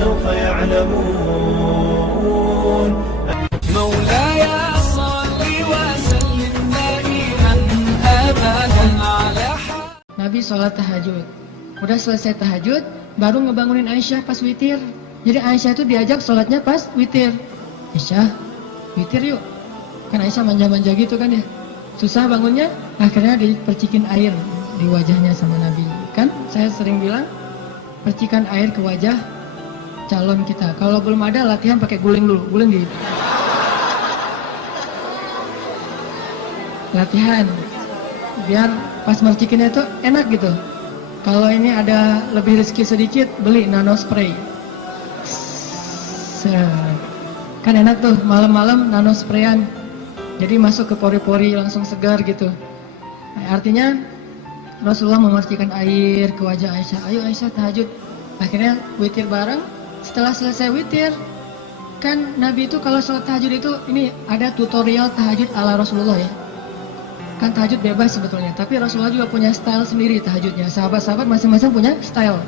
فسوف يعلمون مولاي صل وسلم دائما أبدا على Nabi sholat tahajud. Udah selesai tahajud, baru ngebangunin Aisyah pas witir. Jadi Aisyah itu diajak sholatnya pas witir. Aisyah, witir yuk. Kan Aisyah manja-manja gitu kan ya. Susah bangunnya, akhirnya dipercikin air di wajahnya sama Nabi. Kan saya sering bilang, percikan air ke wajah calon kita. Kalau belum ada, latihan pakai guling dulu. Guling di latihan. Biar pas mercikinnya itu enak gitu. Kalau ini ada lebih rezeki sedikit, beli nano spray. Kan enak tuh malam-malam nano sprayan. Jadi masuk ke pori-pori langsung segar gitu. Artinya Rasulullah memercikan air ke wajah Aisyah. Ayo Aisyah tahajud. Akhirnya witir bareng. Setelah selesai witir, kan Nabi itu kalau sholat tahajud itu ini ada tutorial tahajud ala Rasulullah ya. Kan tahajud bebas sebetulnya, tapi Rasulullah juga punya style sendiri tahajudnya. Sahabat-sahabat masing-masing punya style.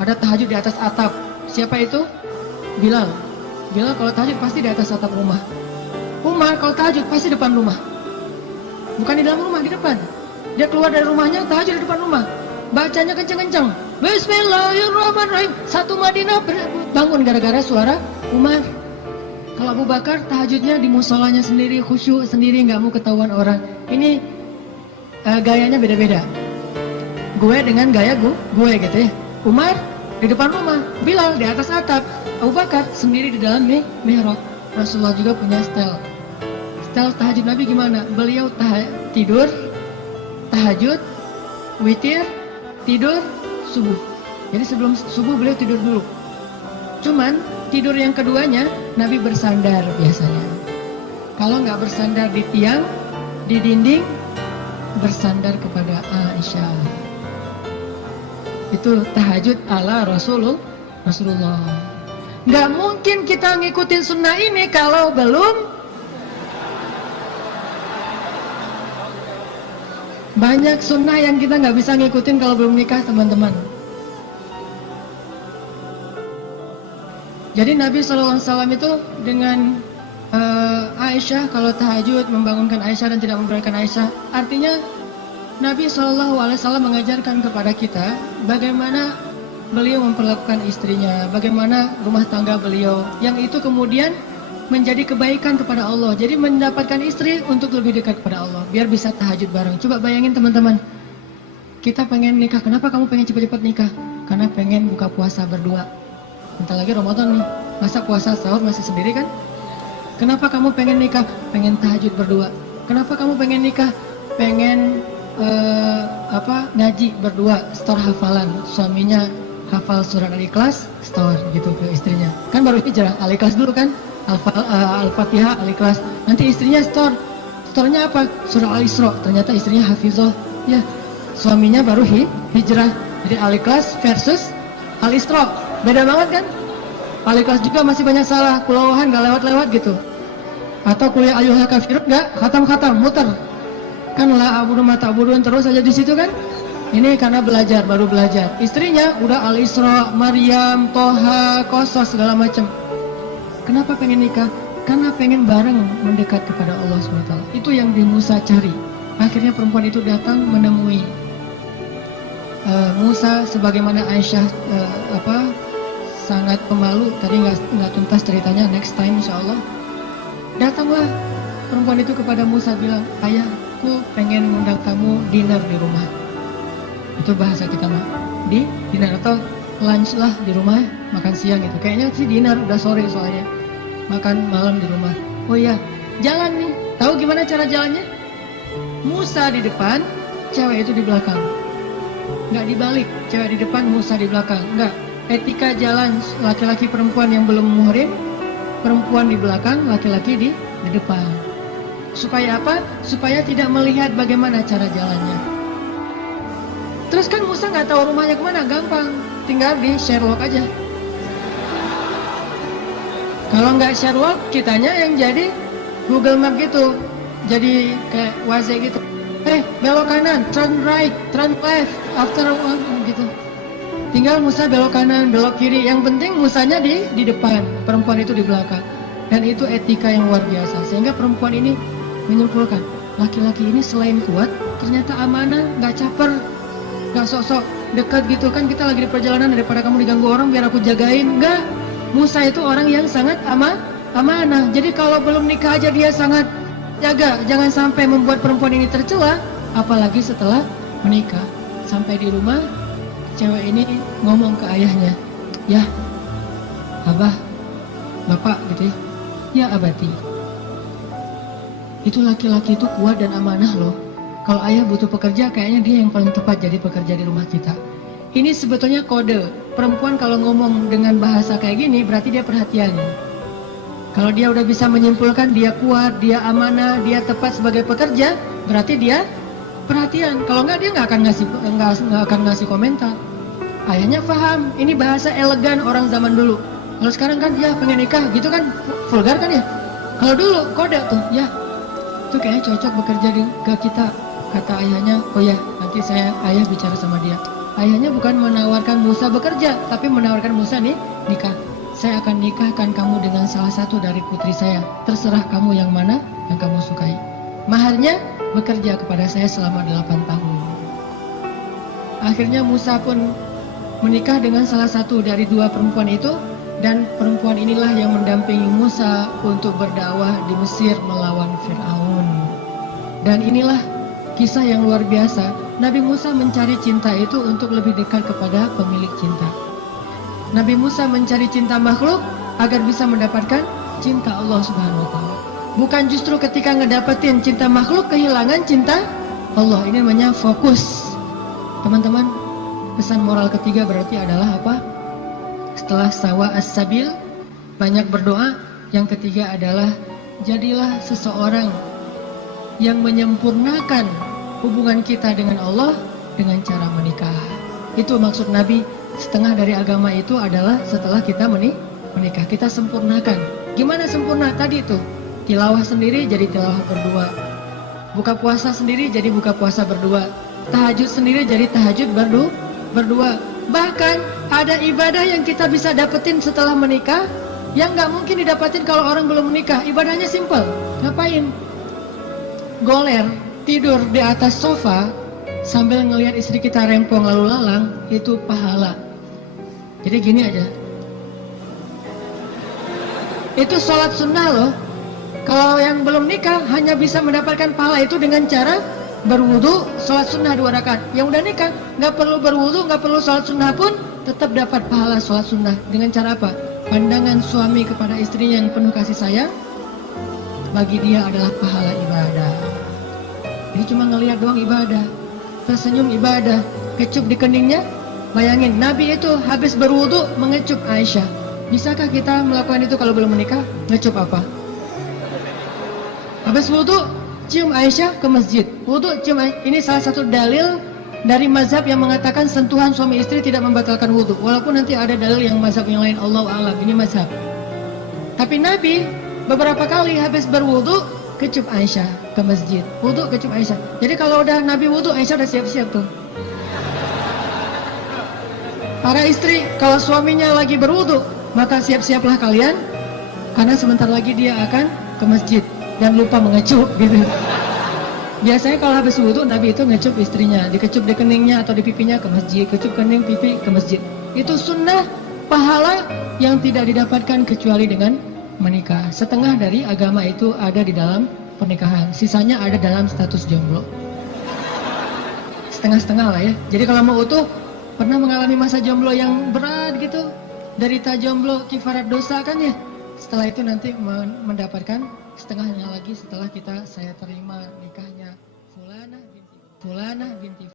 Ada tahajud di atas atap. Siapa itu? Bilal. Bilal kalau tahajud pasti di atas atap rumah. Umar kalau tahajud pasti depan rumah. Bukan di dalam rumah, di depan. Dia keluar dari rumahnya, tahajud di depan rumah. Bacanya kenceng-kenceng. Bismillahirrahmanirrahim. Satu Madinah bangun gara-gara suara Umar. Kalau Abu Bakar tahajudnya di musolanya sendiri, khusyuk sendiri, nggak mau ketahuan orang. Ini gayanya beda-beda. Gue dengan gaya gue gitu ya. Umar di depan rumah, Bilal di atas atap, Abu Bakar sendiri di dalam mihrab. Rasulullah juga punya style. Style tahajud Nabi gimana? Beliau tidur, tahajud, witir, tidur, subuh. Jadi sebelum subuh beliau tidur dulu. Cuman tidur yang keduanya Nabi bersandar biasanya. Kalau nggak bersandar di tiang, di dinding, bersandar kepada Aisyah. Itu tahajud ala Rasulullah. Nggak mungkin kita ngikutin sunnah ini kalau belum banyak sunnah yang kita nggak bisa ngikutin kalau belum nikah teman-teman. Jadi Nabi SAW itu dengan Aisyah kalau tahajud membangunkan Aisyah dan tidak membangunkan Aisyah, artinya Nabi SAW mengajarkan kepada kita bagaimana beliau memperlakukan istrinya, bagaimana rumah tangga beliau, yang itu kemudian menjadi kebaikan kepada Allah. Jadi mendapatkan istri untuk lebih dekat kepada Allah, biar bisa tahajud bareng. Coba bayangin teman-teman, kita pengen nikah, kenapa kamu pengen cepat-cepat nikah? Karena pengen buka puasa berdua. Bentar lagi Ramadan nih, masa puasa sahur masih sendiri kan? Kenapa kamu pengen nikah? Pengen tahajud berdua. Kenapa kamu pengen nikah? Pengen ngaji berdua, store hafalan. Suaminya hafal surat Al-Ikhlas, store gitu ke istrinya. Kan baru hijrah, Al-Ikhlas dulu kan? Al-Fatihah, Al-Ikhlas. Nanti istrinya store. Store-nya apa? Surah Al-Isra. Ternyata istrinya hafizah. Ya, suaminya baru hijrah. Jadi Al-Ikhlas versus Al-Isra. Beda banget kan? Al-Ikhlas juga masih banyak salah, kulawahan gak lewat-lewat gitu. Atau kuliah ayyuhal kafirun gak khatam-khatam, muter. Kan la abudu ma ta'budun terus aja di situ kan? Ini karena belajar, baru belajar. Istrinya udah Al-Isra, Maryam, Toha, Qasas segala macam. Kenapa pengen nikah? Karena pengen bareng mendekat kepada Allah SWT. Itu yang di Musa cari. Akhirnya perempuan itu datang menemui Musa, sebagaimana Aisyah sangat pemalu. Tadi nggak tuntas ceritanya, next time insya Allah. Datanglah perempuan itu kepada Musa bilang, ayahku pengen ngundang kamu dinner di rumah. Itu bahasa kita mah, di dinner atau lunch lah di rumah, makan siang gitu. Kayaknya sih dinner, udah sore soalnya, makan malam di rumah. Oh iya, jalan nih. Tahu gimana cara jalannya? Musa di depan, cewek itu di belakang. Nggak dibalik, cewek di depan, Musa di belakang. Nggak. Etika jalan laki-laki perempuan yang belum muhrim, perempuan di belakang, laki-laki di depan. Supaya apa? Supaya tidak melihat bagaimana cara jalannya. Terus kan Musa nggak tahu rumahnya kemana, gampang, tinggal di Sherlock aja. Kalau nggak Sherlock, kitanya yang jadi Google Map gitu, jadi kayak Waze gitu. Belok kanan, turn right, turn left, after one gitu. tinggal Musa belok kanan, belok kiri. Yang penting Musanya di depan, perempuan itu di belakang. Dan itu etika yang luar biasa. Sehingga perempuan ini menyimpulkan, laki-laki ini selain kuat, ternyata amanah, nggak caper, nggak sok-sok dekat gitu kan. Kita lagi di perjalanan, daripada kamu diganggu orang biar aku jagain. Enggak, Musa itu orang yang sangat amanah. Jadi kalau belum nikah aja dia sangat jaga, jangan sampai membuat perempuan ini tercela, apalagi setelah menikah. Sampai di rumah, cewek ini ngomong ke ayahnya, ya abah, bapak gitu ya abati, itu laki-laki itu kuat dan amanah loh. Kalau ayah butuh pekerja, kayaknya dia yang paling tepat jadi pekerja di rumah kita. Ini sebetulnya kode. Perempuan kalau ngomong dengan bahasa kayak gini berarti dia perhatian. Kalau dia udah bisa menyimpulkan dia kuat, dia amanah, dia tepat sebagai pekerja, berarti dia perhatian. Kalau enggak dia nggak akan ngasih komentar. Ayahnya paham, ini bahasa elegan orang zaman dulu. Kalau sekarang kan ya pengen nikah gitu kan vulgar kan ya. Kalau dulu kode tuh, ya itu kayaknya cocok bekerja ke kita. Kata ayahnya, oh ya nanti ayah bicara sama dia. Ayahnya bukan menawarkan Musa bekerja, tapi menawarkan Musa nih nikah. Saya akan nikahkan kamu dengan salah satu dari putri saya. Terserah kamu yang mana yang kamu sukai. Maharnya bekerja kepada saya selama 8 tahun. Akhirnya Musa pun menikah dengan salah satu dari 2 perempuan itu. Dan perempuan inilah yang mendampingi Musa untuk berdakwah di Mesir melawan Fir'aun. Dan inilah kisah yang luar biasa. Nabi Musa mencari cinta itu untuk lebih dekat kepada pemilik cinta. Nabi Musa mencari cinta makhluk agar bisa mendapatkan cinta Allah Subhanahu wa Ta'ala. Bukan justru ketika ngedapetin cinta makhluk kehilangan cinta Allah. Ini namanya fokus. Teman-teman, pesan moral ketiga berarti adalah apa? Setelah sawa as-sabil, banyak berdoa. Yang ketiga adalah jadilah seseorang yang menyempurnakan hubungan kita dengan Allah dengan cara menikah. Itu maksud Nabi. Setengah dari agama itu adalah setelah kita menikah, kita sempurnakan. Gimana sempurna? Tadi tuh, tilawah sendiri jadi tilawah berdua, buka puasa sendiri jadi buka puasa berdua, tahajud sendiri jadi tahajud berdua. Bahkan ada ibadah yang kita bisa dapetin setelah menikah yang nggak mungkin didapetin kalau orang belum menikah. Ibadahnya simple. Ngapain? Goler, tidur di atas sofa sambil ngelihat istri kita rempong lalu lalang, itu pahala. Jadi gini aja, itu sholat sunnah loh. Kalau yang belum nikah hanya bisa mendapatkan pahala itu dengan cara berwudu, sholat sunnah 2 rakaat. Yang udah nikah nggak perlu berwudu, nggak perlu sholat sunnah pun tetap dapat pahala sholat sunnah. Dengan cara apa? Pandangan suami kepada istrinya yang penuh kasih sayang, bagi dia adalah pahala ibadah. Jadi cuma ngelihat doang ibadah, tersenyum ibadah, kecup di keningnya. Bayangin, Nabi itu habis berwudu mengecup Aisyah. Bisakah kita melakukan itu kalau belum menikah? Ngecup apa? Habis wudu, cium Aisyah ke masjid. Wudu, cium Aisyah. Ini salah satu dalil dari mazhab yang mengatakan sentuhan suami istri tidak membatalkan wudu. Walaupun nanti ada dalil yang mazhab yang lain, Allahu a'lam. Ini mazhab. Tapi Nabi beberapa kali habis berwudu kecup Aisyah ke masjid. Wudu kecup Aisyah. Jadi kalau udah Nabi wudu, Aisyah udah siap-siap tuh. Para istri, kalau suaminya lagi berwudu, maka siap-siaplah kalian, karena sebentar lagi dia akan ke masjid dan lupa mengecup gitu. Biasanya kalau habis wudu, Nabi itu ngecup istrinya, dikecup di keningnya atau di pipinya ke masjid, kecup kening pipi ke masjid. Itu sunnah pahala yang tidak didapatkan kecuali dengan menikah. Setengah dari agama itu ada di dalam pernikahan, sisanya ada dalam status jomblo. Setengah-setengah lah ya. Jadi kalau mau utuh, pernah mengalami masa jomblo yang berat gitu, derita jomblo kifarat dosa kan ya. Setelah itu nanti mendapatkan setengahnya lagi setelah saya terima nikahnya Fulanah binti